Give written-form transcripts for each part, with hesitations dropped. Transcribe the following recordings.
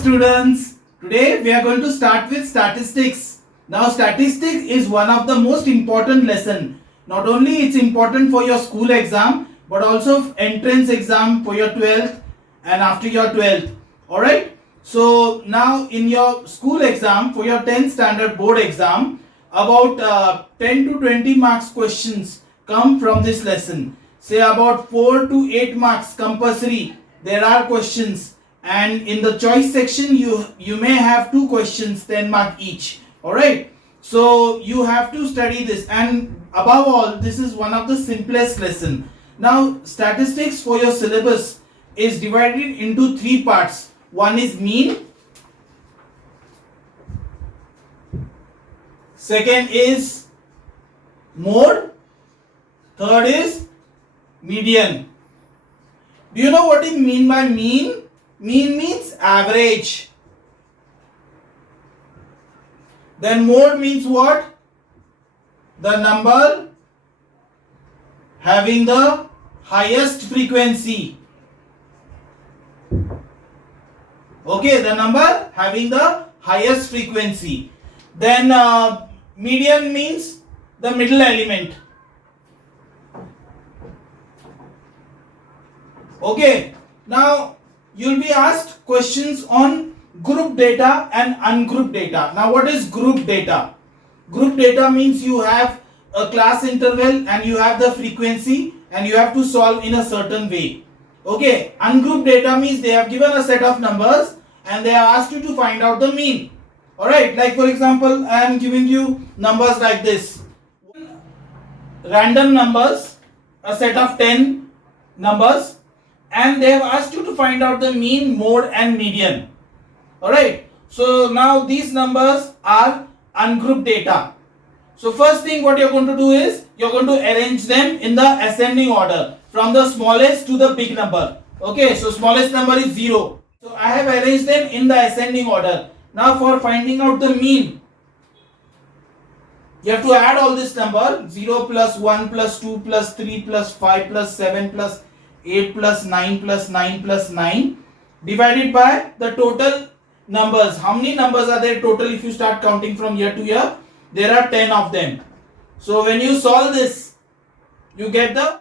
students, today we are going to start with statistics. Now statistics is one of the most important lesson. Not only it's important for your school exam but also entrance exam for your 12th and after your 12th. Alright. So now in your school exam for your 10th standard board exam about 10 to 20 marks questions come from this lesson. Say about 4 to 8 marks compulsory there are questions, and in the choice section you may have 2 questions 10 mark each. All right, so you have to study this, and above all this is one of the simplest lesson. Now statistics for your syllabus is divided into 3 parts. One is mean, second is mode, third is median. Do you know what is mean by mean? Mean means average. Then mode means what? The number having the highest frequency. Okay, the number having the highest frequency. Then median means the middle element. Okay, now you'll be asked questions on group data and ungrouped data. Now what is group data? Group data means you have a class interval and you have the frequency and you have to solve in a certain way. Okay, ungrouped data means they have given a set of numbers and they have asked you to find out the mean. Alright, like for example, I am giving you numbers like this. Random numbers, a set of 10 numbers, and they have asked you to find out the mean, mode and median. Alright, so now these numbers are ungrouped data. So first thing what you're going to do is you're going to arrange them in the ascending order from the smallest to the big number. Okay, so smallest number is 0. So I have arranged them in the ascending order. Now for finding out the mean, you have to add all this number 0 plus 1 plus 2 plus 3 plus 5 plus 7 plus 8 plus 9 plus 9 plus 9 divided by the total numbers. How many numbers are there total if you start counting from year to year? There are 10 of them. So when you solve this, you get the...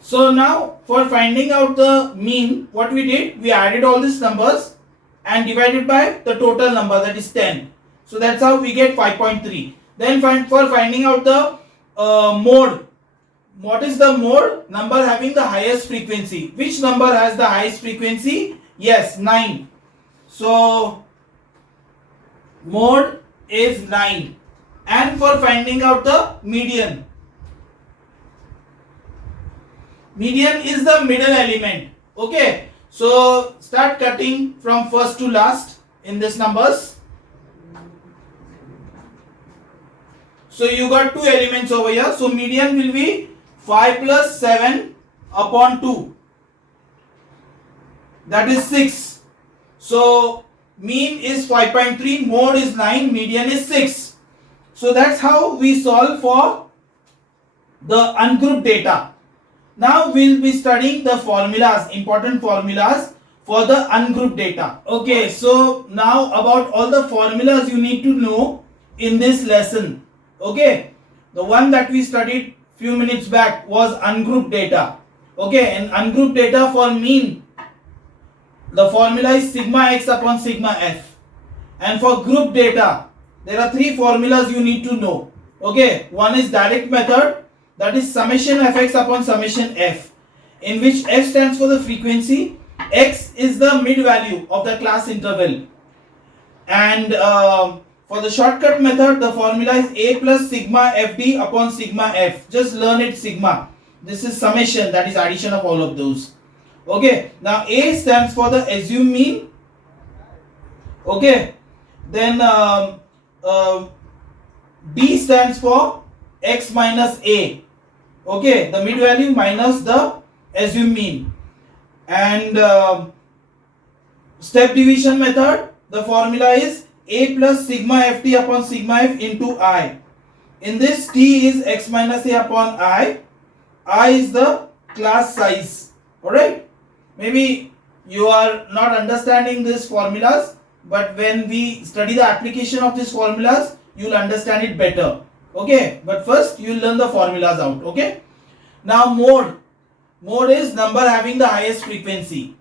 So now for finding out the mean, what we did, we added all these numbers and divided by the total number, that is 10. So that's how we get 5.3. Then for finding out the mode. What is the mode? Number having the highest frequency. Which number has the highest frequency? Yes, 9. So mode is 9. And for finding out the median. Median is the middle element. Okay. So start cutting from first to last in these numbers. So you got 2 elements over here. So median will be 5 plus 7 upon 2. That is 6. So mean is 5.3, mode is 9, median is 6. So that's how we solve for the ungrouped data. Now we'll be studying the formulas, important formulas for the ungrouped data. Okay, so now about all the formulas you need to know in this lesson. Okay, the one that we studied few minutes back was ungrouped data. Okay, and ungrouped data for mean, the formula is sigma x upon sigma f. And for group data, there are 3 formulas you need to know. Okay, one is direct method, that is summation fx upon summation f, in which f stands for the frequency, x is the mid value of the class interval. And for the shortcut method, the formula is a plus sigma fd upon sigma f. Just learn it sigma. This is summation, that is addition of all of those. Okay, now a stands for the assumed mean. Okay, then b stands for x minus a. Okay, the mid value minus the assumed mean. And step division method, the formula is a plus sigma ft upon sigma f into I. In this, t is x minus a upon I is the class size. Alright, maybe you are not understanding these formulas, but when we study the application of these formulas, you will understand it better. Okay, but first you will learn the formulas out. Okay, now mode is number having the highest frequency.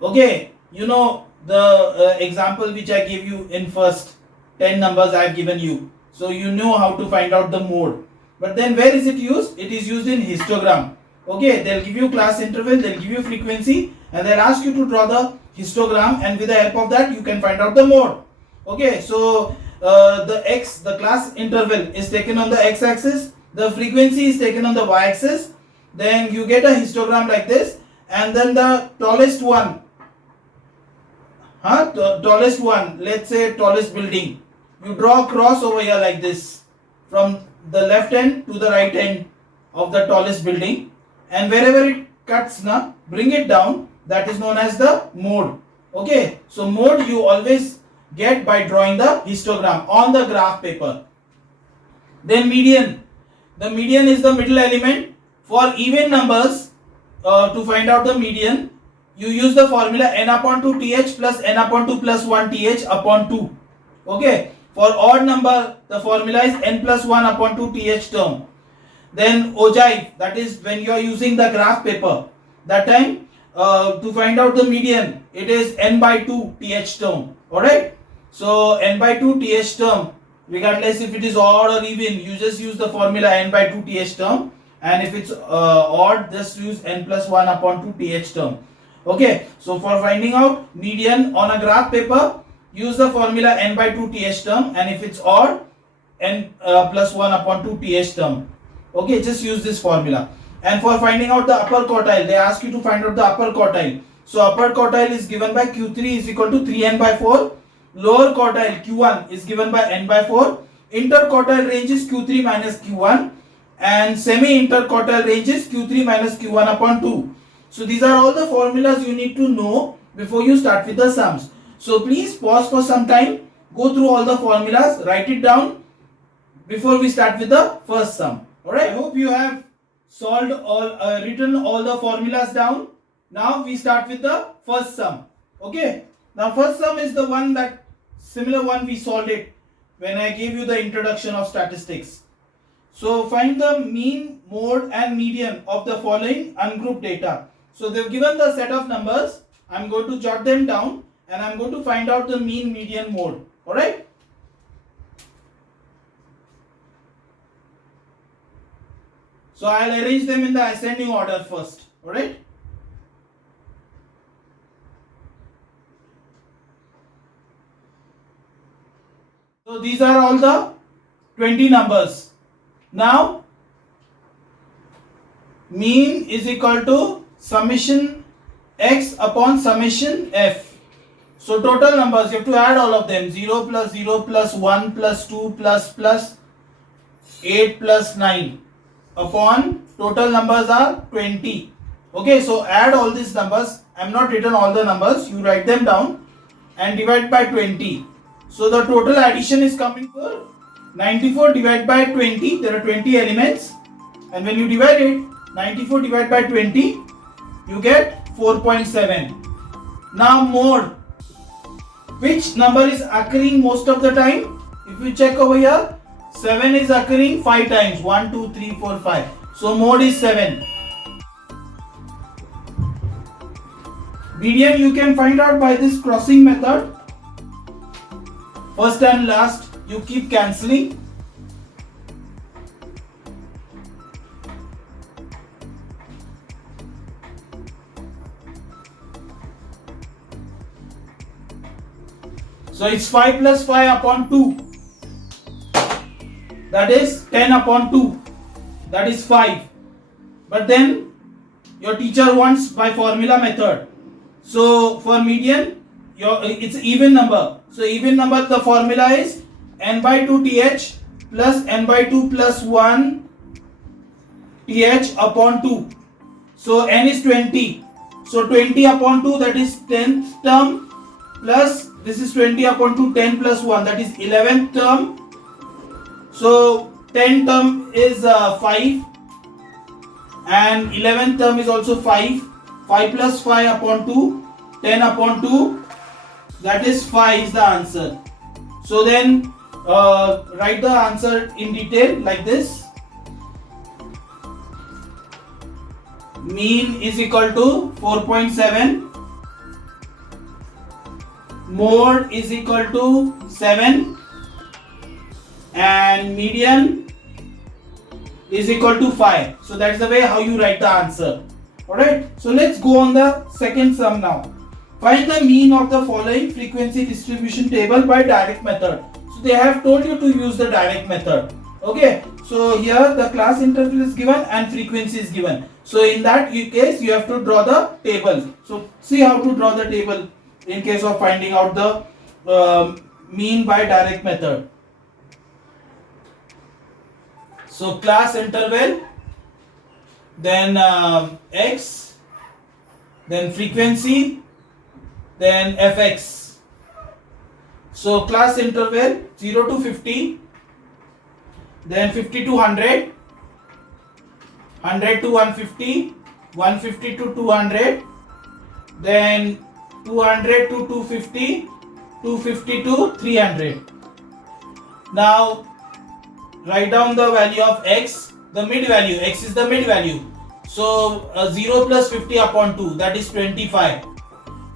Okay, you know the example which I gave you in first 10 numbers I have given you, so you know how to find out the mode. But then where is it used? It is used in histogram. Okay, they'll give you class interval, they'll give you frequency, and they'll ask you to draw the histogram, and with the help of that you can find out the mode. Okay, so the class interval is taken on the x-axis, the frequency is taken on the y-axis, then you get a histogram like this, and then the tallest one, tallest one, let's say tallest building, you draw a cross over here like this from the left end to the right end of the tallest building, and wherever it cuts now, bring it down. That is known as the mode. Okay, so mode you always get by drawing the histogram on the graph paper. Then median. The median is the middle element. For even numbers, to find out the median, you use the formula n upon 2 th plus n upon 2 plus 1 th upon 2. Okay. For odd number, the formula is n plus 1 upon 2 th term. Then ogive, that is when you are using the graph paper. That time, to find out the median, it is n by 2 th term. Alright. So n by 2 th term, regardless if it is odd or even, you just use the formula n by 2 th term. And if it's odd, just use n plus 1 upon 2 th term. Okay, so for finding out median on a graph paper, use the formula n by 2 th term, and if it's odd, n plus 1 upon 2 th term. Okay, just use this formula. And for finding out the upper quartile, they ask you to find out the upper quartile. So upper quartile is given by q3 is equal to 3n by 4. Lower quartile q1 is given by n by 4. Interquartile range is q3 minus q1. And semi-interquartile range is q3 minus q1 upon 2. So these are all the formulas you need to know before you start with the sums. So please pause for some time, go through all the formulas, write it down before we start with the first sum. Alright, I hope you have solved all, written all the formulas down. Now we start with the first sum. Okay, now first sum is the one that, similar one we solved it when I gave you the introduction of statistics. So find the mean, mode and median of the following ungrouped data. So they've given the set of numbers. I'm going to jot them down and I'm going to find out the mean, median, mode. Alright. So I'll arrange them in the ascending order first. Alright. So these are all the 20 numbers. Now, mean is equal to summation x upon summation f. So total numbers, you have to add all of them. 0 plus 0 plus 1 plus 2 plus 8 plus 9 upon total numbers are 20. Okay, so add all these numbers. I am not written all the numbers. You write them down and divide by 20. So the total addition is coming for 94 divided by 20, there are 20 elements, and when you divide it, 94 divided by 20, you get 4.7. Now mode, which number is occurring most of the time? If you check over here, 7 is occurring 5 times, 1, 2, 3, 4, 5. So mode is 7. Median you can find out by this crossing method. First and last, you keep cancelling. So it's 5 plus 5 upon 2. That is 10 upon 2. That is 5. But then your teacher wants by formula method. So for median, it's even number. So even number, the formula is n by 2 th plus n by 2 plus 1 th upon 2. So n is 20. So 20 upon 2, that is 10th term, plus this is 20 upon 2, 10 plus 1, that is 11th term. So 10 term is 5 and 11th term is also 5. 5 plus 5 upon 2, 10 upon 2, that is 5 is the answer. So then write the answer in detail like this. Mean is equal to 4.7, mode is equal to 7, and median is equal to 5. So that's the way how you write the answer. Alright, so let's go on the second sum now. Find the mean of the following frequency distribution table by direct method. So they have told you to use the direct method. Okay, so here the class interval is given and frequency is given. So in that case you have to draw the table. So see how to draw the table in case of finding out the mean by direct method. So class interval, then x, then frequency, then fx. So class interval 0 to 50, then 50 to 100, 100 to 150, 150 to 200, then 200 to 250, 250 to 300. Now write down the value of x, the mid value. X is the mid value. So 0 plus 50 upon 2, that is 25.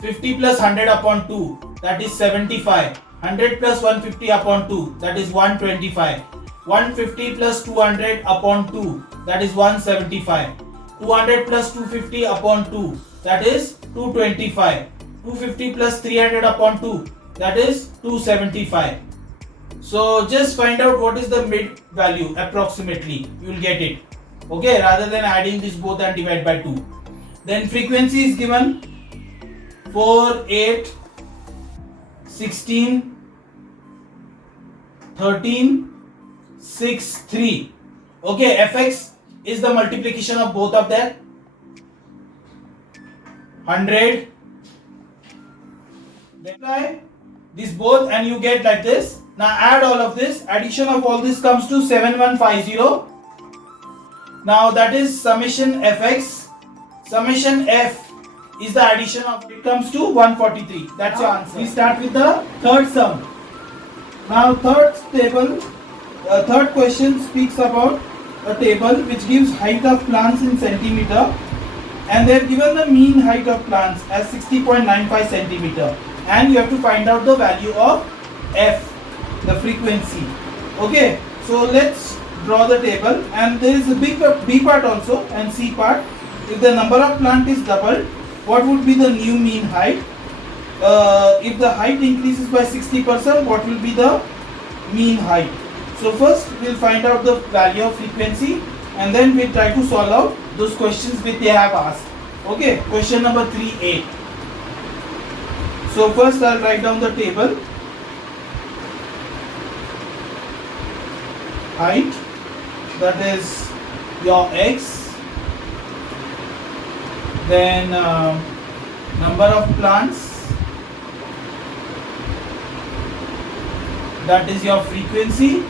50 plus 100 upon 2, that is 75. 100 plus 150 upon 2, that is 125. 150 plus 200 upon 2, that is 175. 200 plus 250 upon 2, that is 225. 250 plus 300 upon 2, that is 275. So just find out what is the mid value approximately. You will get it. Okay, rather than adding this both and divide by 2. Then frequency is given 4, 8, 16, 13, 6, 3. Okay, fx is the multiplication of both of them. 100. Then try this both and you get like this. Now add all of this. Addition of all this comes to 7150. Now that is summation fx. Summation f is the addition of, it comes to 143. That's your answer. We start with the third sum. Now third question speaks about a table which gives height of plants in centimeter, and they have given the mean height of plants as 60.95 centimeter, and you have to find out the value of f, the frequency. Okay, so let's draw the table, and there is a B part also and C part. If the number of plant is doubled, what would be the new mean height? If the height increases by 60%, what will be the mean height? So first we'll find out the value of frequency, and then we'll try to solve out those questions which they have asked. Okay, question number 3A. So first I'll write down the table. Height, that is your x, then number of plants, that is your frequency,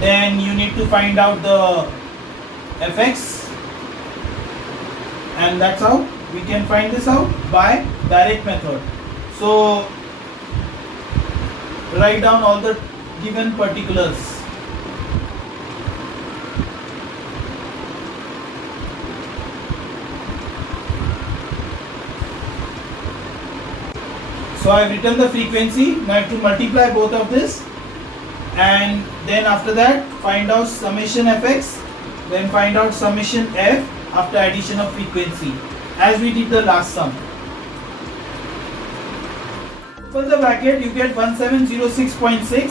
then you need to find out the fx, and that's how we can find this out by direct method. So write down all the given particulars. So I have written the frequency. Now I have to multiply both of this, and then after that find out summation fx, then find out summation f after addition of frequency, as we did the last sum. Open the bracket, you get 1706.6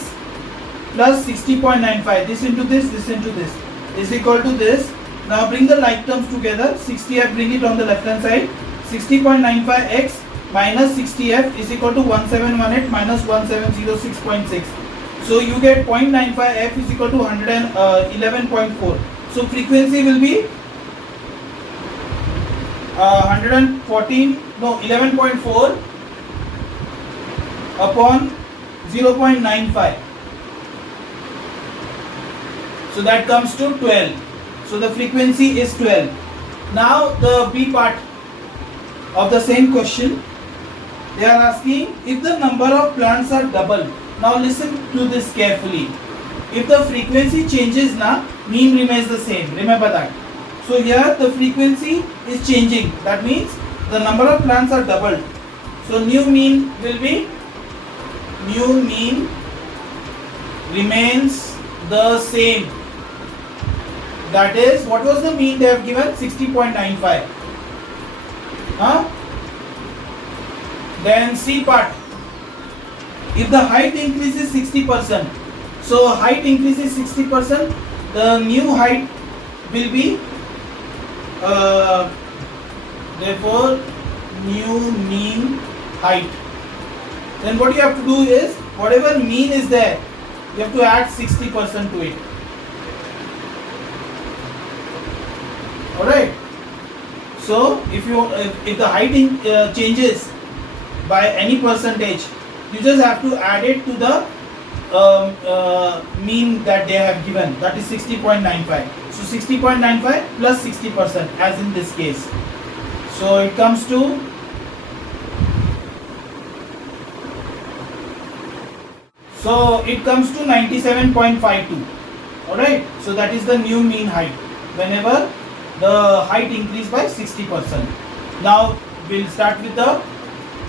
plus 60.95. This into this into this is equal to this. Now bring the like terms together. 60f, bring it on the left hand side. 60.95x minus 60f is equal to 1718 minus 1706.6. So you get 0.95f is equal to 111.4. So frequency will be 11.4 upon 0.95. So that comes to 12. So the frequency is 12. Now the B part of the same question, they are asking if the number of plants are double. Now listen to this carefully. If the frequency changes, mean remains the same. Remember that. So here the frequency is changing. That means the number of plants are doubled. So new mean will be, new mean remains the same. That is, what was the mean they have given? 60.95. Then C part. If the height increases 60%, so height increases 60%, the new height will be, therefore new mean height. Then what you have to do is, whatever mean is there, you have to add 60% to it. Alright. So if the height changes by any percentage, you just have to add it to the mean that they have given, that is 60.95. So 60.95 plus 60%, as in this case. So it comes to 97.52. Alright, so that is the new mean height whenever the height increase by 60%. Now we'll start with the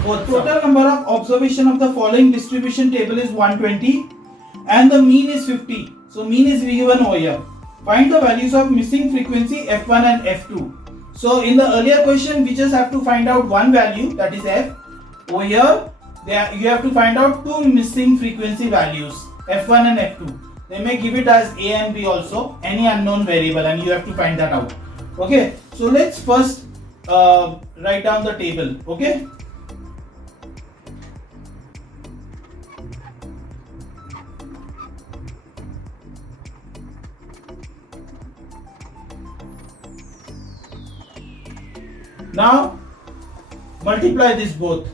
fourth. Total number of observation of the following distribution table is 120 and the mean is 50. So mean is given over here. Find the values of missing frequency F1 and F2. So in the earlier question we just have to find out one value, that is F. Over here you have to find out two missing frequency values, F1 and F2. They may give it as A and B also, any unknown variable, and you have to find that out. Okay, so let's first write down the table. Okay, now multiply this both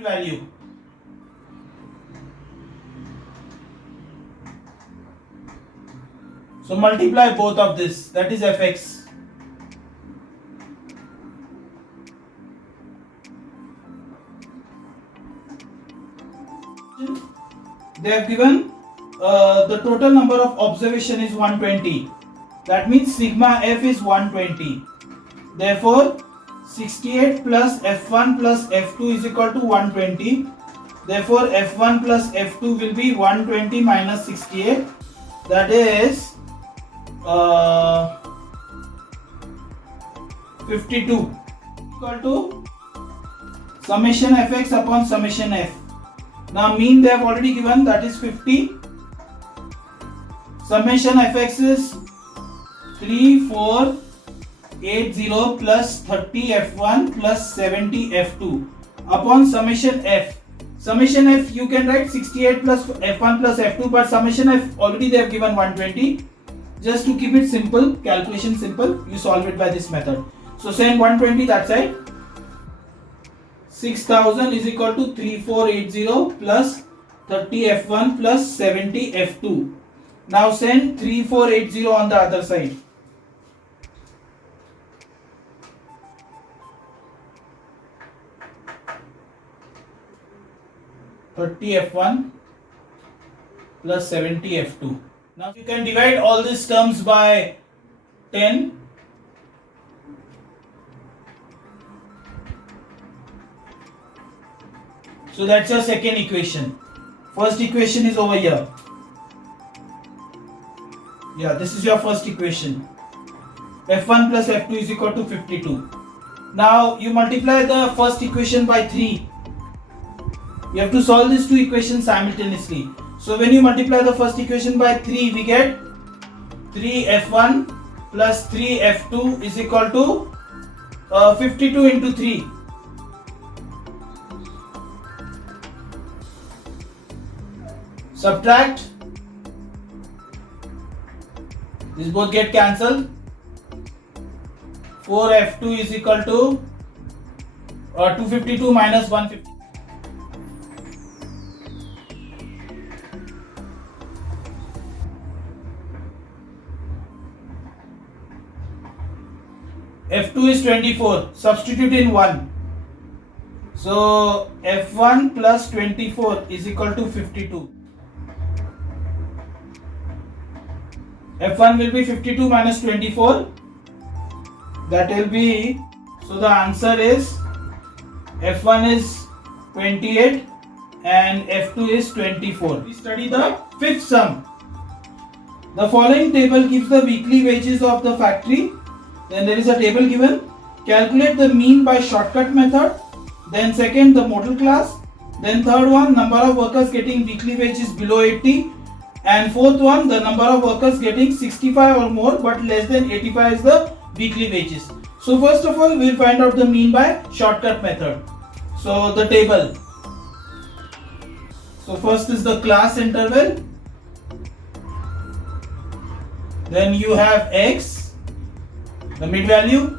value. So multiply both of this, that is Fx. They have given the total number of observation is 120. That means sigma F is 120. Therefore 68 plus F1 plus F2 is equal to 120. Therefore F1 plus F2 will be 120 minus 68. That is 52 equal to summation Fx upon summation F. Now mean they have already given, that is 50. Summation Fx is 3480 plus 30 F1 plus 70 F2 upon summation F. Summation F you can write 68 plus F1 plus F2, but summation F already they have given 120. Just to keep it simple, calculation simple, you solve it by this method. So send 120 that side. 6000 is equal to 3480 plus 30 F1 plus 70 F2. Now send 3480 on the other side. F1 plus 70 F2. Now you can divide all these terms by 10. So that's your second equation. First equation is over here. Yeah, this is your first equation. F1 plus F2 is equal to 52. Now you multiply the first equation by 3. You have to solve these two equations simultaneously. So when you multiply the first equation by 3, we get 3F1 plus 3F2 is equal to 52 into 3. Subtract. These both get cancelled. 4F2 is equal to 252 minus 150. F2 is 24. Substitute in 1. So F1 plus 24 is equal to 52. F1 will be 52 minus 24. That will be, so the answer is F1 is 28 and F2 is 24. We study the fifth sum. The following table gives the weekly wages of the factory. Then there is a table given. Calculate the mean by shortcut method. Then second, the model class. Then third one, number of workers getting weekly wages below 80. And fourth one, the number of workers getting 65 or more but less than 85 is the weekly wages. So first of all, we will find out the mean by shortcut method. So the table. So first is the class interval. Then you have X, the mid value.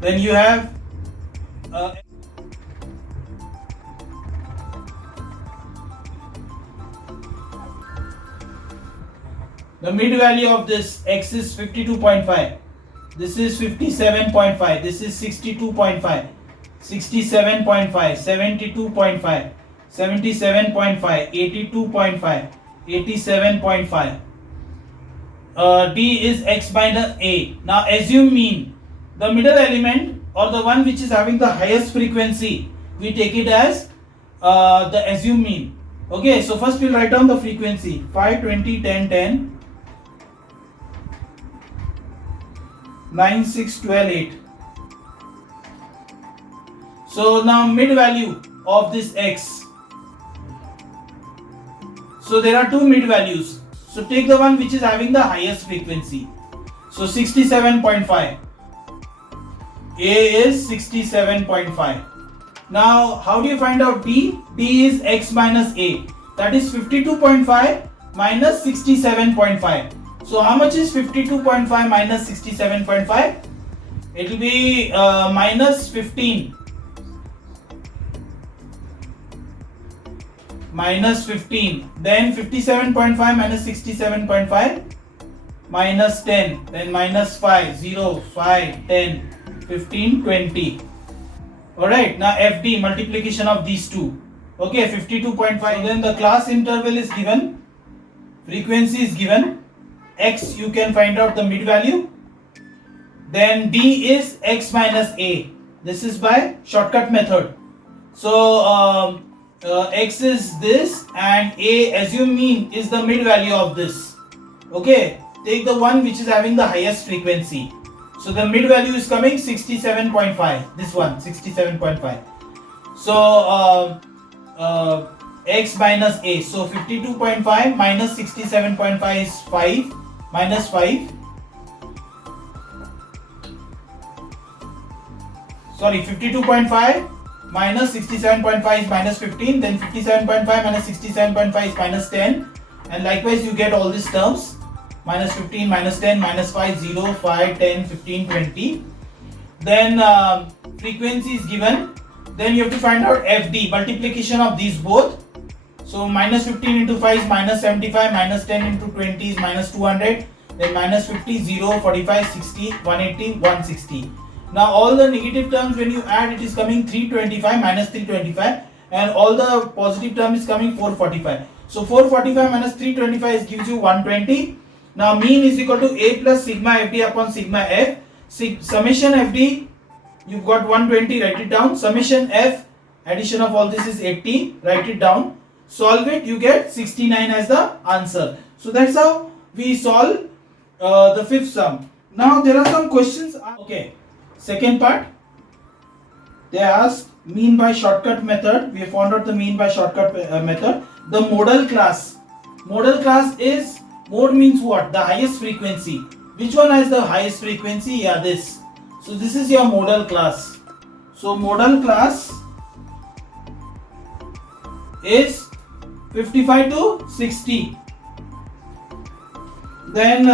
Then you have the mid value of this X is 52.5. This is 57.5. This is 62.5. 67.5. 72.5. 77.5. 82.5. 87.5. D is X minus A. Now assume mean. The middle element or the one which is having the highest frequency, we take it as the assume mean. Okay, so first we'll write down the frequency. 5, 20, 10, 10. 9, 6, 12, 8. So now mid value of this X. So there are two mid values. So take the one which is having the highest frequency. So 67.5. A is 67.5. Now how do you find out D? D is X minus A. That is 52.5 minus 67.5. So how much is 52.5 minus 67.5? It will be minus 15. Minus 15. Then 57.5 minus 67.5. Minus 10. Then minus 5. 0, 5, 10, 15, 20. Alright. Now FD, multiplication of these two. Okay, 52.5. Then the class interval is given. Frequency is given. X, you can find out the mid value. Then D is X minus A. This is by shortcut method. So X is this and A, assume mean, is the mid value of this. Okay, take the one which is having the highest frequency. So the mid value is coming 67.5. This one, 67.5. So X minus A. So 52.5 minus 67.5 is 5. Minus 5. Sorry, 52.5 minus 67.5 is minus 15. Then 57.5 minus 67.5 is minus 10. And likewise you get all these terms. Minus 15, minus 10, minus 5, 0, 5, 10, 15, 20. Then frequency is given. Then you have to find out FD, multiplication of these both. So minus 15 into 5 is minus 75, minus 10 into 20 is minus 200, then minus 50, 0, 45, 60, 180, 160. Now all the negative terms when you add, it is coming 325 minus 325, and all the positive term is coming 445. So 445 minus 325 gives you 120. Now mean is equal to A plus sigma FD upon sigma F. Summation FD, you've got 120, write it down. Summation F, addition of all this is 80, write it down. Solve it, you get 69 as the answer. So that's how we solve the fifth sum. Now there are some questions. Okay, second part, they asked mean by shortcut method. We have found out the mean by shortcut method. The modal class. Modal class is, mode means what? The highest frequency. Which one has the highest frequency? Yeah, this. So this is your modal class. So modal class is 55 to 60. Then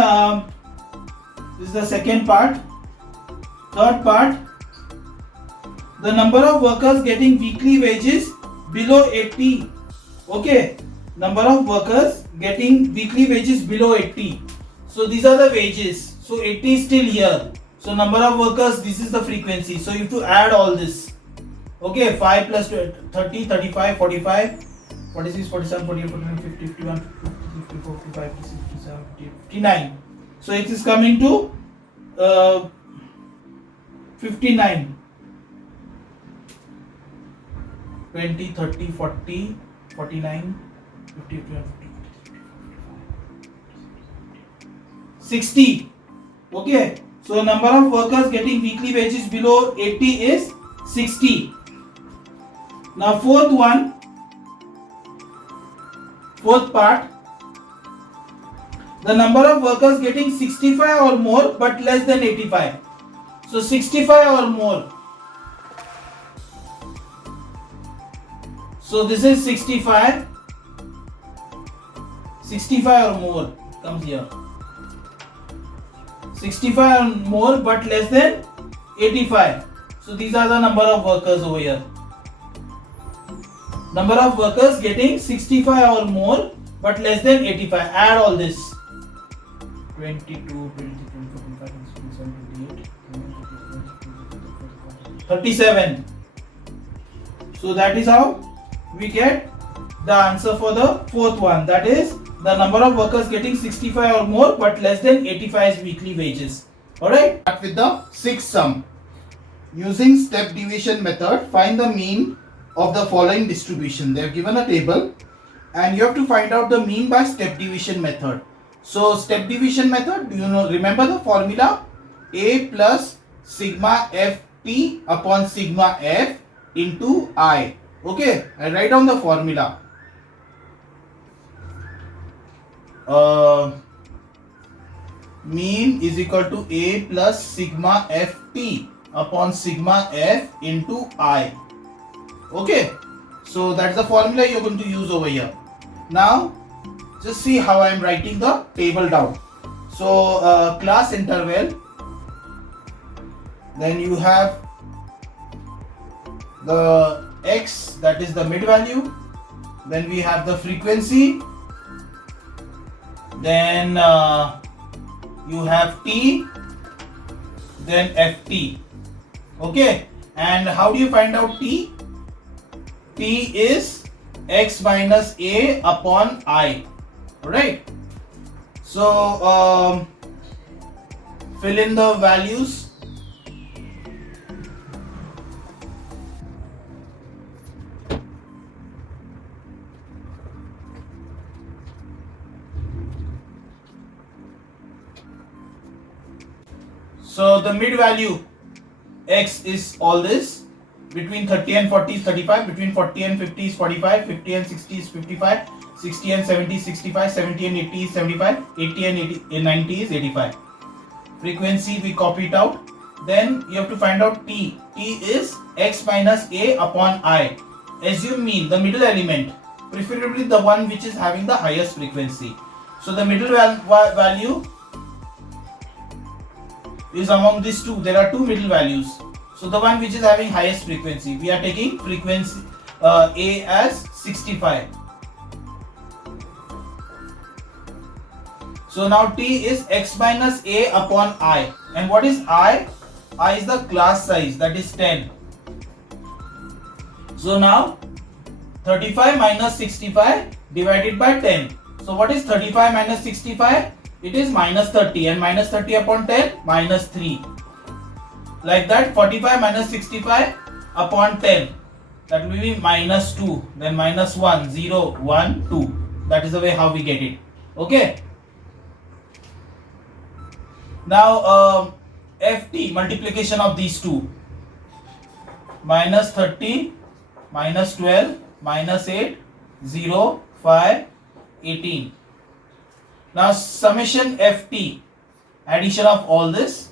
this is the second part. Third part, the number of workers getting weekly wages below 80. Okay, number of workers getting weekly wages below 80. So these are the wages. So 80 is still here. So number of workers, this is the frequency. So you have to add all this. Okay, 5 plus 30, 35, 45, 46, 47, 48, 49, 50, 51, 54, 55, 56, 57, 58, 59. So it is coming to 59. 20, 30, 40, 49, 50, 51, 60. Okay. So number of workers getting weekly wages below 80 is 60. Now fourth part, the number of workers getting 65 or more but less than 85. So 65 or more. So this is 65. 65 or more comes here. 65 or more but less than 85. So these are the number of workers over here. Number of workers getting 65 or more but less than 85. Add all this. 22, 23, 24, 25, 27, 28, 37. So that is how we get the answer for the fourth one. That is the number of workers getting 65 or more but less than 85 is weekly wages. Alright. Start with the sixth sum. Using step deviation method, find the mean of the following distribution. They have given a table and you have to find out the mean by step deviation method. So step deviation method, do you know, remember the formula? A plus sigma ft upon sigma f into I. Okay, I write down the formula. Mean is equal to A plus sigma ft upon sigma f into I. Okay, so that's the formula you're going to use over here. Now just see how I am writing the table down. So class interval, then you have the x, that is the mid value, then we have the frequency, then you have t, then ft. Okay, and how do you find out t? T is x minus a upon I. Alright, so fill in the values. So the mid value x is all this. Between 30 and 40 is 35, between 40 and 50 is 45, 50 and 60 is 55, 60 and 70 is 65, 70 and 80 is 75, 80 and 90 is 85. Frequency we copy it out. Then you have to find out t. T is x minus a upon I. Assume mean, the middle element, preferably the one which is having the highest frequency. So the middle value is among these two. There are two middle values. So the one which is having highest frequency, we are taking frequency A as 65. So now t is x minus a upon I. And what is I? I is the class size, that is 10. So now 35 minus 65 divided by 10. So what is 35 minus 65? It is minus 30, and minus 30 upon 10, minus 3. Like that, 45 minus 65 upon 10, that will be minus 2, then minus 1, 0, 1, 2. That is the way how we get it. Okay. Now ft, multiplication of these two. Minus 30, minus 12, minus 8, 0, 5, 18. Now summation ft, addition of all this,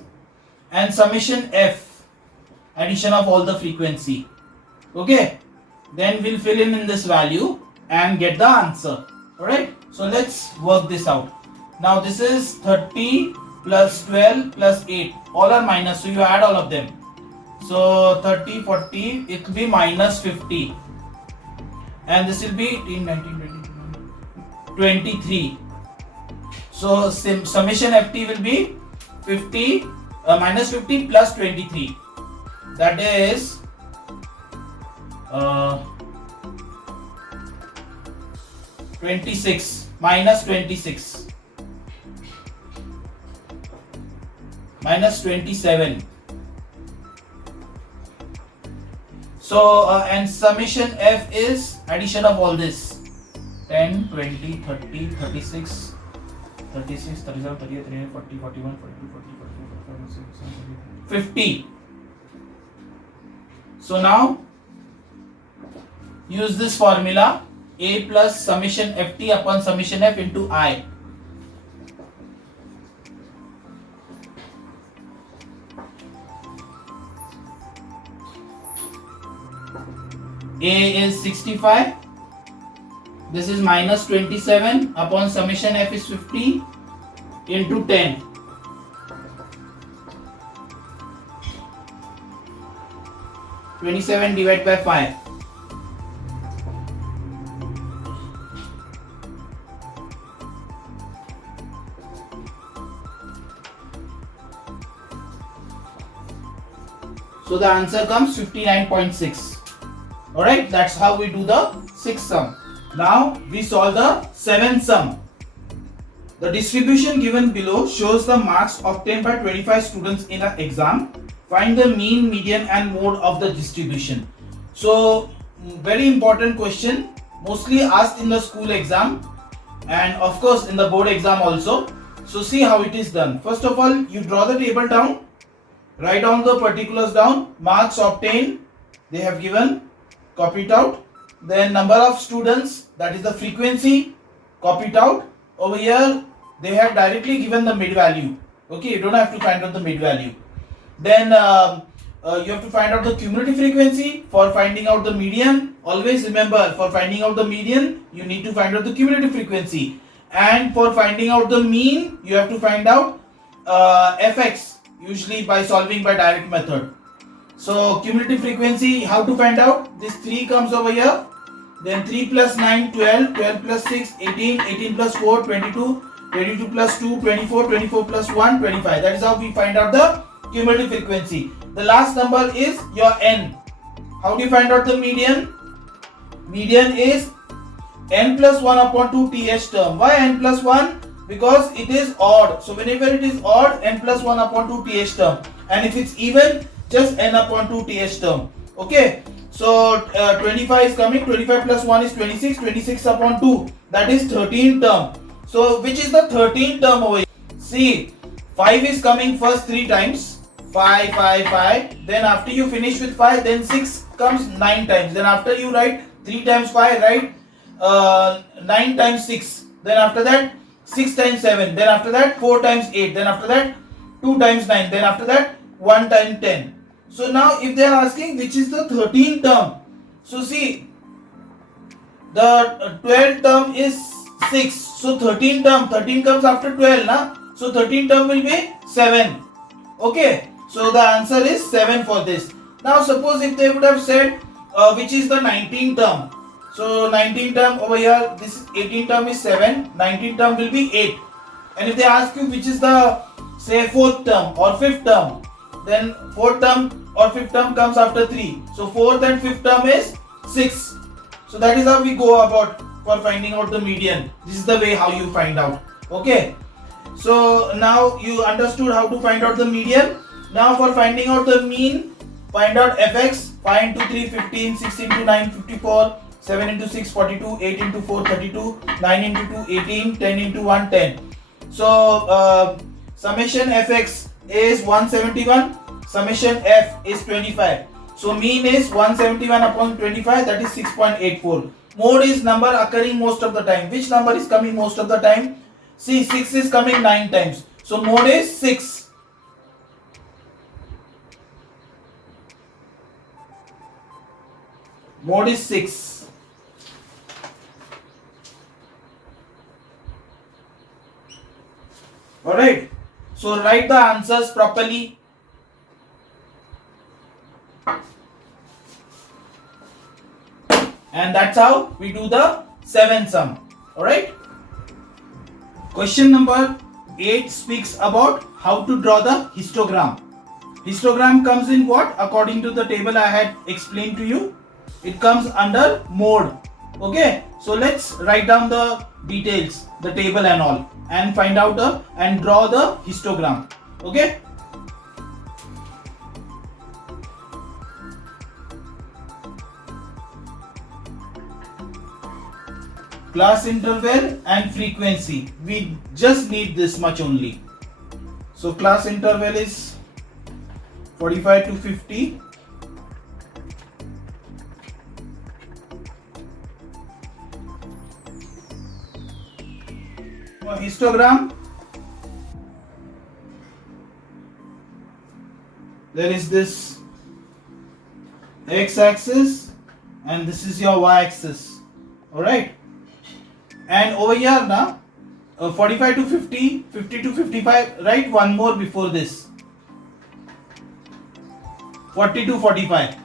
and summation f, addition of all the frequency. Okay, then we'll fill in this value and get the answer. Alright, so let's work this out. Now this is 30 plus 12 plus 8, all are minus, so you add all of them. So 30, 40, it will be minus 50, and this will be 18, 19, 20, 23. So summation ft will be 50 minus 50 plus 23. That is 26 minus 26 minus 27. So and summation f is addition of all this 10, 20, 30, 36, 36, 37, 38, 39, 40, 41, 42, 43, 44, 45, 46, 50. So now use this formula a plus summation ft upon summation f into I. A is 65. This is minus 27 upon summation f is 50 into 10. (27) divided by 5. So the answer comes 59.6. Alright, that's how we do the 6th sum. Now we solve the 7th sum. The distribution given below shows the marks obtained by 25 students in an exam. Find the mean, median and mode of the distribution. So very important question, mostly asked in the school exam and of course in the board exam also. So see how it is done. First of all, you draw the table down, write down the particulars down, marks obtained, they have given, copy it out. Then number of students, that is the frequency, copy it out. Over here they have directly given the mid value. Okay, you don't have to find out the mid value. Then you have to find out the cumulative frequency. For finding out the median, always remember, for finding out the median you need to find out the cumulative frequency, and for finding out the mean you have to find out fx, usually by solving by direct method. So cumulative frequency, how to find out? This 3 comes over here, then 3 plus 9 12, 12 plus 6 18, 18 plus 4 22, 22 plus 2 24, 24 plus 1 25. That is how we find out the cumulative frequency. The last number is your n. How do you find out the median? Median is n plus 1 upon 2 th term. Why n plus 1? Because it is odd. So whenever it is odd, n plus 1 upon 2 th term. And if it's even, just n upon 2 th term. Okay. So 25 is coming. 25 plus 1 is 26. 26 upon 2. That is 13 term. So which is the 13 term over here? See, 5 is coming first 3 times. 5, 5, 5. Then after you finish with 5, then 6 comes 9 times. Then after you write 3 times 5, write 9 times 6. Then after that 6 times 7. Then after that 4 times 8. Then after that 2 times 9. Then after that 1 times 10. So now if they are asking which is the 13th term. So see, the 12th term is 6. So 13th term, 13 comes after 12. Na? So 13th term will be 7. Okay. So the answer is 7 for this. Now suppose if they would have said which is the 19th term. So 19th term over here, this 18th term is 7, 19th term will be 8. And if they ask you which is the say 4th term or 5th term, then 4th term or 5th term comes after 3. So 4th and 5th term is 6. So that is how we go about for finding out the median. This is the way how you find out. Okay. So now you understood how to find out the median. Now for finding out the mean, find out fx. 5 into 3 15, 6 into 9 54, 7 into 6 42, 8 into 4 32, 9 into 2 18, 10 into 1 10. So summation fx is 171, summation f is 25. So mean is 171 upon 25, that is 6.84. Mode is number occurring most of the time. Which number is coming most of the time? See, 6 is coming 9 times. So mode is 6. Mode is 6. Alright. So write the answers properly. And that's how we do the 7th sum. Alright. Question number 8 speaks about how to draw the histogram. Histogram comes in what? According to the table I had explained to you, it comes under mode. Okay, so let's write down the details, the table and all, and find out and draw the histogram. Okay. Class interval and frequency. We just need this much only. So class interval is 45 to 50. For histogram, there is this x-axis and this is your y-axis. Alright. And over here now, 45 to 50, 50 to 55, write one more before this. 40 to 45,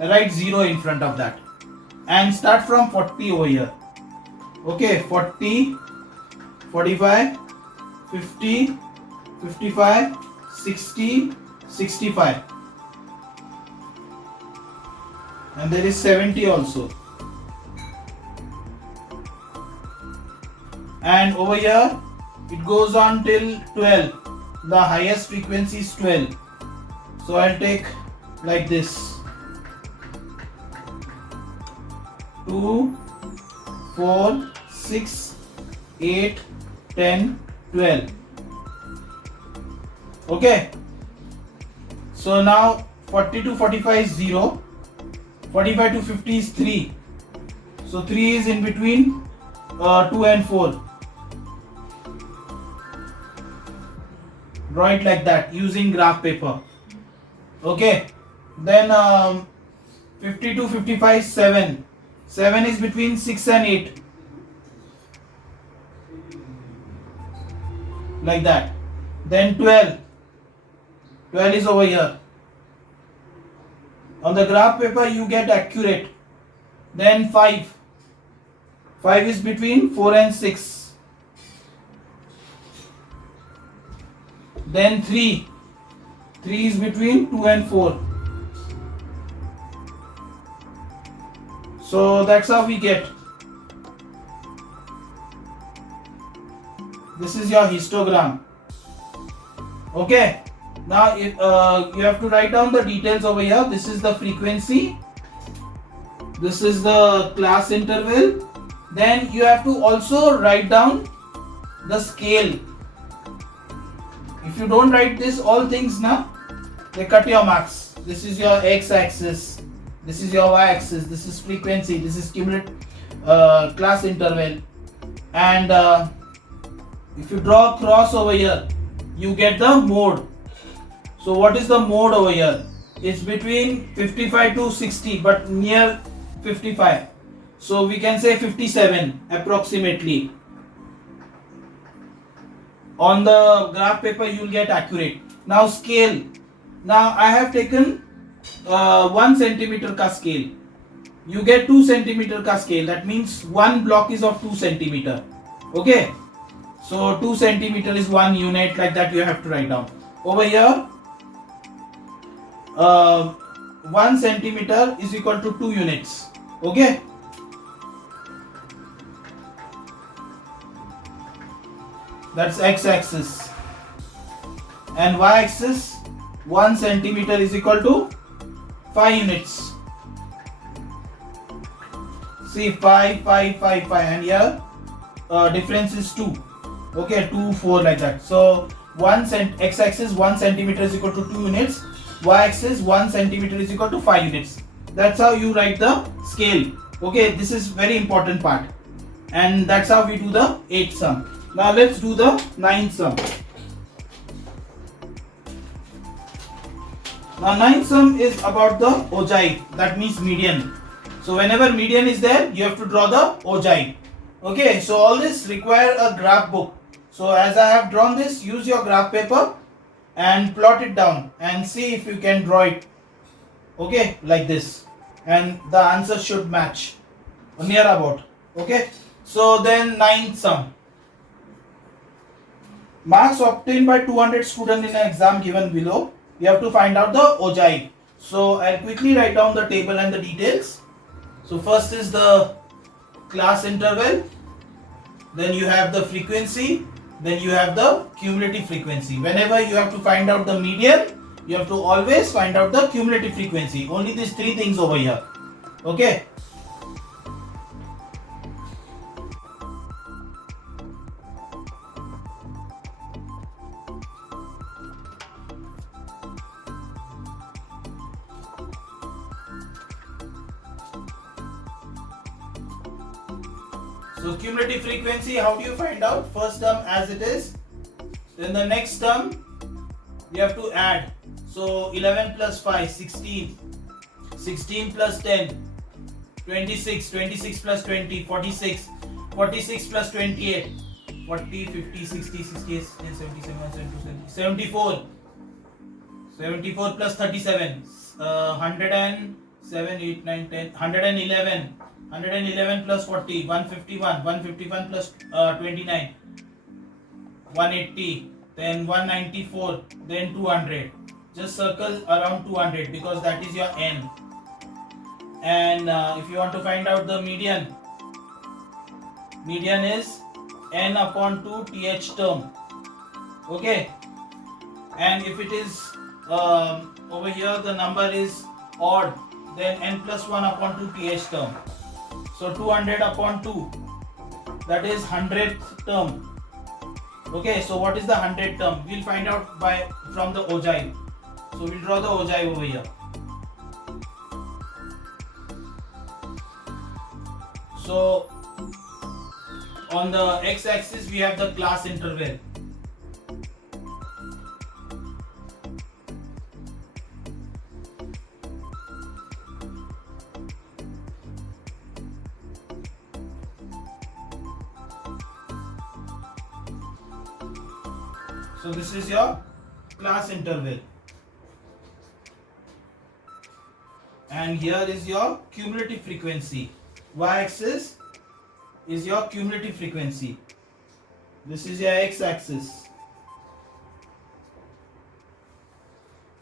write 0 in front of that. And start from 40 over here. Okay, 40, 45, 50, 55, 60, 65. And there is 70 also. And over here it goes on till 12. The highest frequency is 12. So I'll take like this: 2, 4, 6, 8, 10, 12. Okay. So now 40 to 45 is 0. 45 to 50 is 3. So 3 is in between 2 and 4. Draw it like that using graph paper. Okay. Then 50 to 55 is 7. 7 is between 6 and 8. Like that. Then 12. 12 is over here. On the graph paper you get accurate. Then 5. 5 is between 4 and 6. Then 3. 3 is between 2 and 4. So that's how we get. This is your histogram. Okay. Now if, you have to write down the details over here. This is the frequency. This is the class interval. Then you have to also write down the scale. If you don't write this all things now, they cut your marks. This is your x-axis. This is your y-axis. This is frequency. This is cumulative class interval. And if you draw a cross over here, you get the mode. So what is the mode over here? It's between 55 to 60, but near 55. So we can say 57 approximately. On the graph paper you will get accurate. Now scale. Now I have taken 1 centimeter ka scale. You get 2 centimeter ka scale. That means one block is of 2 centimeter. Okay. So 2 centimeter is 1 unit, like that you have to write down. Over here 1 centimeter is equal to 2 units. Okay. That's x-axis. And y-axis, 1 centimeter is equal to 5 units. See, 5, 5, 5, 5, and here difference is 2. Okay, 2, 4, like that. So x-axis 1 centimeter is equal to 2 units. Y-axis 1 centimeter is equal to 5 units. That's how you write the scale. Okay, this is very important part. And that's how we do the 8th sum. Now let's do the 9th sum. Now 9th sum is about the ogive, that means median. So whenever median is there, you have to draw the ogive. Okay, so all this require a graph book. So as I have drawn this, use your graph paper and plot it down and see if you can draw it. Okay, like this. And the answer should match near about. Okay, so then 9th sum. Marks obtained by 200 students in an exam given below. You have to find out the ogive. So I'll quickly write down the table and the details. So first is the class interval, then you have the frequency, then you have the cumulative frequency. Whenever you have to find out the median, you have to always find out the cumulative frequency. Only these three things over here. Okay. So cumulative frequency, how do you find out? First term as it is, then the next term you have to add. So 11 plus 5, 16, 16 plus 10, 26, 26 plus 20, 46, 46 plus 28, 40, 50, 60, 68, 77, 72, 74, 74 plus 37, 107, 8, 9, 10, 111, 111 plus 40, 151, 151 plus 29, 180, then 194, then 200. Just circle around 200 because that is your n. And if you want to find out the median, median is n upon 2 th term. Okay. And if it is over here the number is odd, then n plus 1 upon 2 th term. So 200 upon 2, that is 100th term. Okay, so what is the 100th term? We'll find out from the ogive. So we'll draw the ogive over here. So on the x-axis we have the class interval. So this is your class interval. And here is your cumulative frequency. Y-axis is your cumulative frequency. This is your x-axis.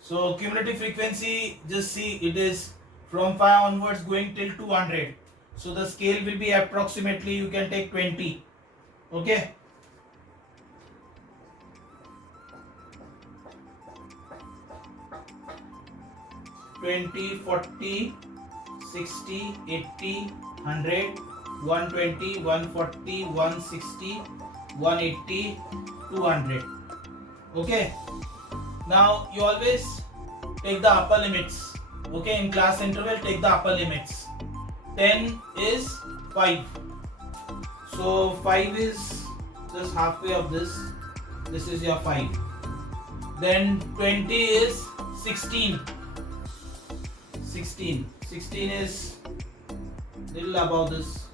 So cumulative frequency, just see, it is from 5 onwards going till 200. So the scale will be approximately, you can take 20. Okay. $20, $40, $60, $80, $100, $120, $140, $160, $180, $200. Okay. Now you always take the upper limits. Okay, in class interval take the upper limits. 10 is 5. So 5 is just halfway of this. This is your 5. Then 20 is 16. 16 is little above this.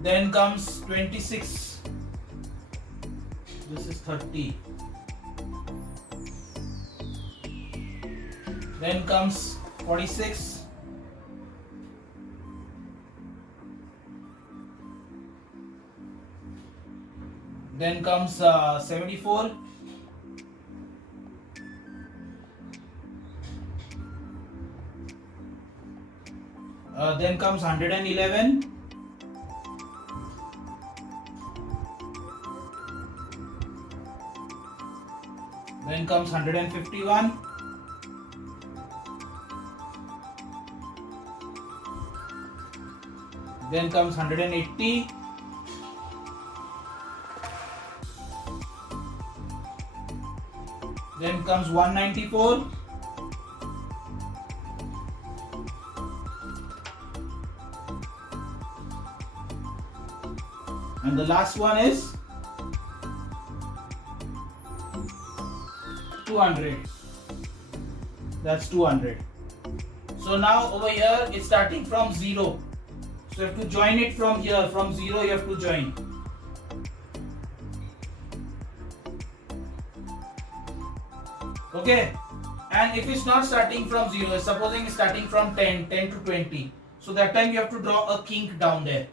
Then comes 26. This is 30. Then comes 46. Then comes 74. Then comes 111. Then comes 151. Then comes 180. Then comes 194. And the last one is 200. That's 200. So now over here it's starting from 0. So you have to join it from here. From 0 you have to join. Okay. And if it's not starting from 0, supposing it's starting from 10 to 20. So that time you have to draw a kink down there.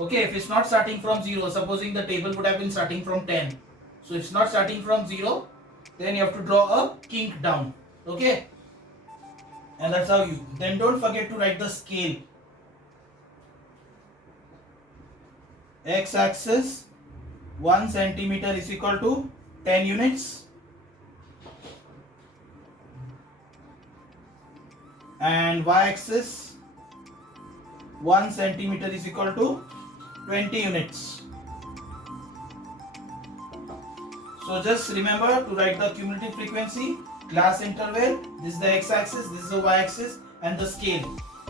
Okay, if it's not starting from 0, supposing the table would have been starting from 10. So if it's not starting from 0, then you have to draw a kink down. Okay, and that's how you. Then don't forget to write the scale. X axis 1 centimeter is equal to 10 units. And y axis 1 centimeter is equal to 20 units. So just remember to write the cumulative frequency, class interval, this is the x axis, this is the y axis, and the scale.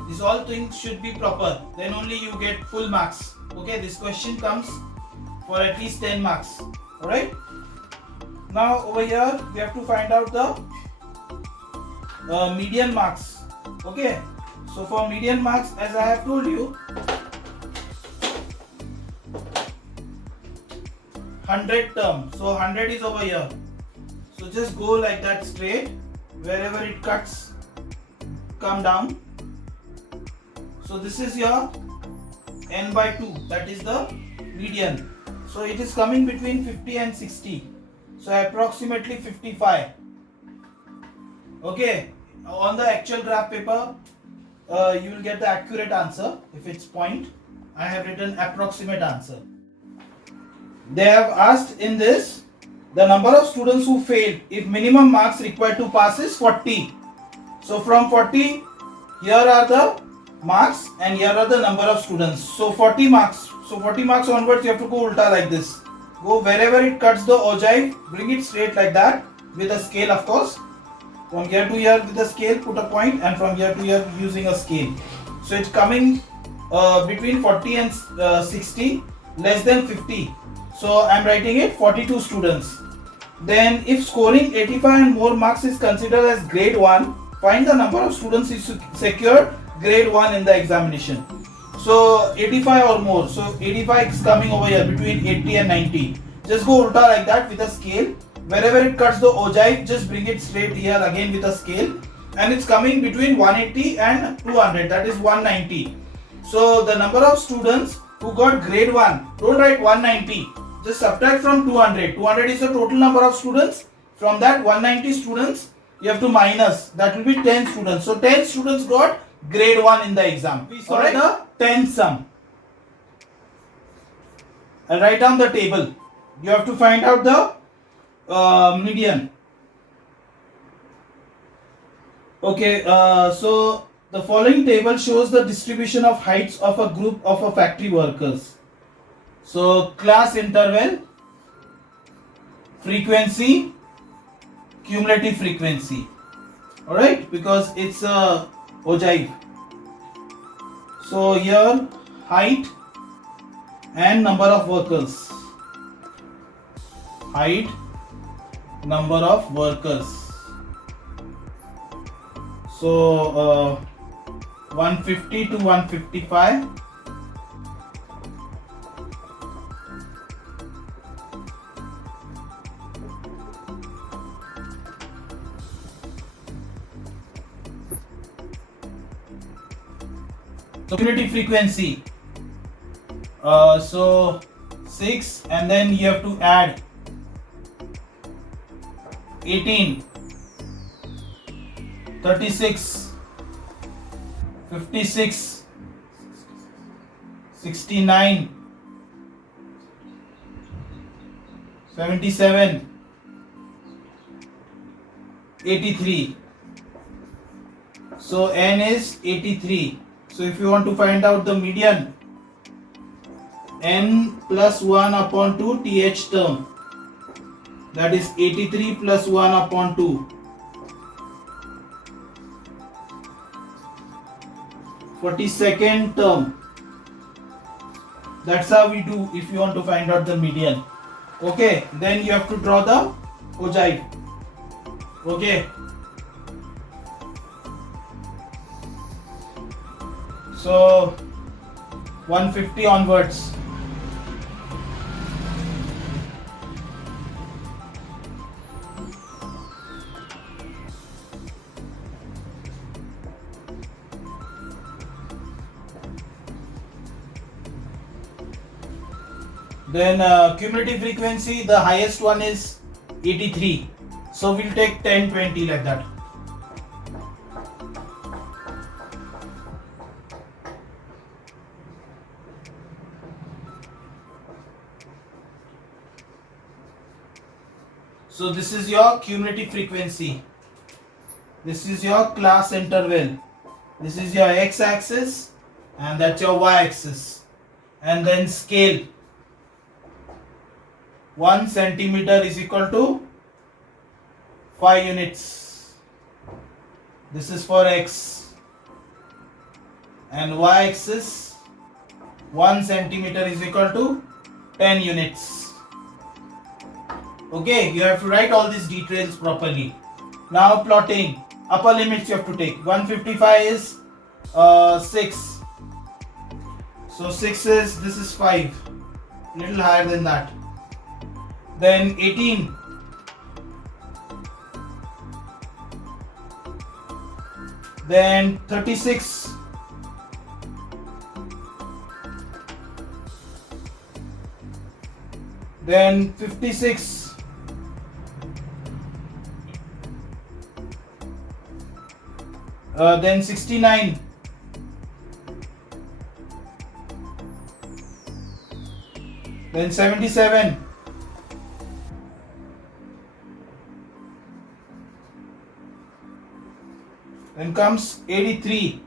These all things should be proper, then only you get full marks. Okay, this question comes for at least 10 marks. Alright, now over here we have to find out the median marks. Okay, so for median marks, as I have told you, 100 term, so 100 is over here. So just go like that straight, wherever it cuts, come down. So this is your n by 2, that is the median. So it is coming between 50 and 60, so approximately 55. Okay, on the actual graph paper you will get the accurate answer. If it's point, I have written approximate answer. They have asked in this the number of students who failed if minimum marks required to pass is 40. So from 40, here are the marks and here are the number of students. So 40 marks. So 40 marks onwards you have to go ulta like this. Go wherever it cuts the ogive, bring it straight like that with a scale, of course. From here to here with a scale, put a point, and from here to here using a scale. So it's coming between 40 and 60, less than 50. So I'm writing it 42 students. Then if scoring 85 and more marks is considered as grade 1, find the number of students who secured grade 1 in the examination. So 85 or more. So 85 is coming over here between 80 and 90. Just go ulta like that with a scale. Wherever it cuts the ogive, just bring it straight here again with a scale. And it's coming between 180 and 200, that is 190. So the number of students who got grade 1, don't write 190. Just subtract from 200. 200 is the total number of students. From that 190 students, you have to minus. That will be 10 students. So 10 students got grade 1 in the exam. We saw the 10 sum. And write down the table. You have to find out the median. Okay, so the following table shows the distribution of heights of a group of a factory workers. So class interval, frequency, cumulative frequency. Alright, because it's a ogive. So here height and number of workers. Height, number of workers. So 150 to 155. So cumulative frequency. So 6, and then you have to add 18, 36, 56, 69, 77, 83. So n is 83. So if you want to find out the median, n plus 1 upon 2 th term, that is 83 plus 1 upon 2. 42nd term. That's how we do if you want to find out the median. Okay, then you have to draw the ogive. Okay. So 150 onwards. Then cumulative frequency, the highest one is 83. So we'll take 10, 20 like that. So this is your cumulative frequency. This is your class interval. This is your x-axis and that's your y-axis. And then scale. 1 centimeter is equal to 5 units. This is for x. And y-axis, 1 centimeter is equal to 10 units. Okay, you have to write all these details properly. Now plotting. Upper limits you have to take. 155 is 6. So 6 is, this is 5. Little higher than that. Then 18. Then 36. Then 56. Then 69. Then 77. Then comes 83.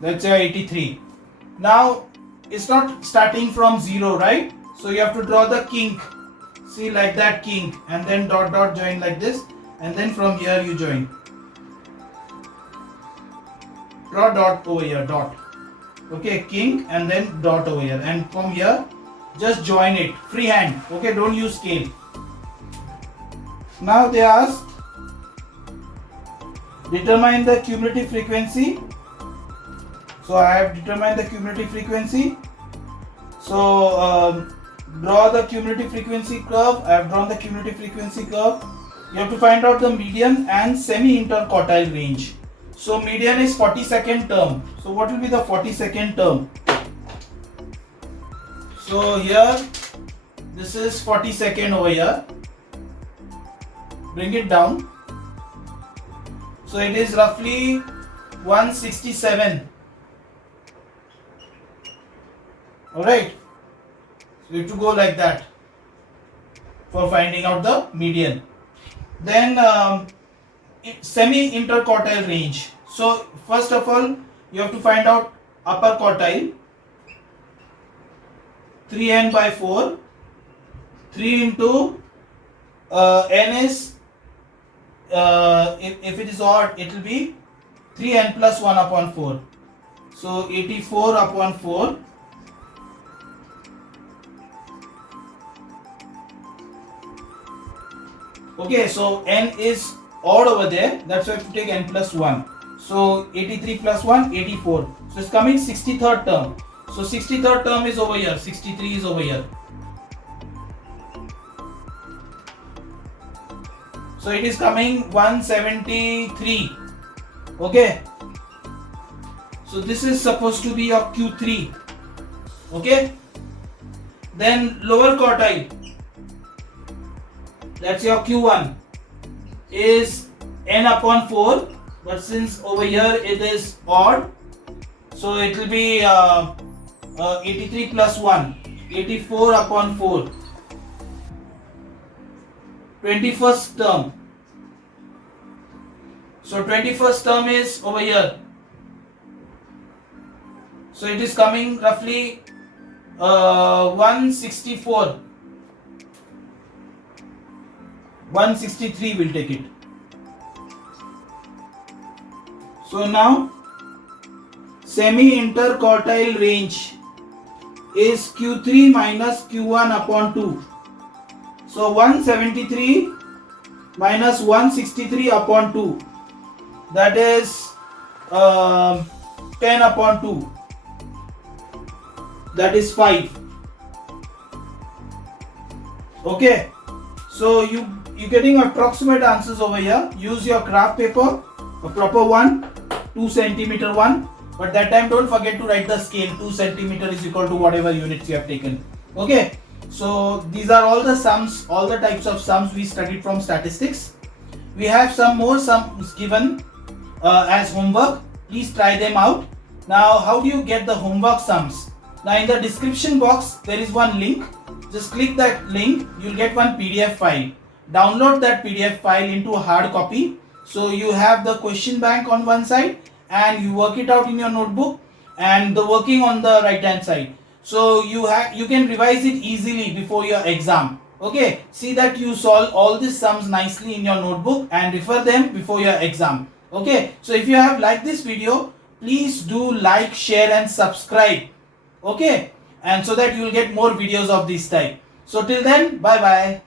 That's your 83. Now it's not starting from 0, right? So you have to draw the kink. See, like that kink, and then dot dot join like this, and then from here you join. Draw dot over here, dot. Okay, kink and then dot over here, and from here just join it freehand. Okay, don't use scale. Now they asked, determine the cumulative frequency. So I have determined the cumulative frequency. So draw the cumulative frequency curve. I have drawn the cumulative frequency curve. You have to find out the median and semi-interquartile range. So median is 42nd term. So what will be the 42nd term? So here, this is 42nd over here. Bring it down. So it is roughly 167. Alright. So you have to go like that for finding out the median. Then semi-interquartile range. So first of all, you have to find out upper quartile. 3n by 4. 3 into n is, if it is odd, it will be 3n plus 1 upon 4. So 84 upon 4. Okay, so n is odd over there. That's why I have to take n plus 1. So 83 plus 1, 84. So it's coming 63rd term. So 63rd term is over here. 63 is over here. So it is coming 173. Okay. So this is supposed to be your Q3. Okay. Then lower quartile. That's your Q1 is n upon 4, but since over here it is odd, so it will be 83 plus 1, 84 upon 4. 21st term. So 21st term is over here. So it is coming roughly 164. 163 will take it. So now semi-interquartile range is Q3 minus Q1 upon 2. So 173 minus 163 upon 2, that is 10 upon 2, that is 5. Okay, so you you're getting approximate answers over here. Use your craft paper, a proper one, 2 centimeter one. But that time don't forget to write the scale. 2 centimeter is equal to whatever units you have taken. Okay. So these are all the sums, all the types of sums we studied from statistics. We have some more sums given as homework. Please try them out. Now, how do you get the homework sums? Now, in the description box, there is one link. Just click that link. You'll get one PDF file. Download that PDF file into a hard copy. So you have the question bank on one side and you work it out in your notebook and the working on the right hand side. So you can revise it easily before your exam. Okay, see that you solve all these sums nicely in your notebook and refer them before your exam. Okay, so if you have liked this video, please do like, share and subscribe. Okay, and so that you will get more videos of this type. So till then, bye bye.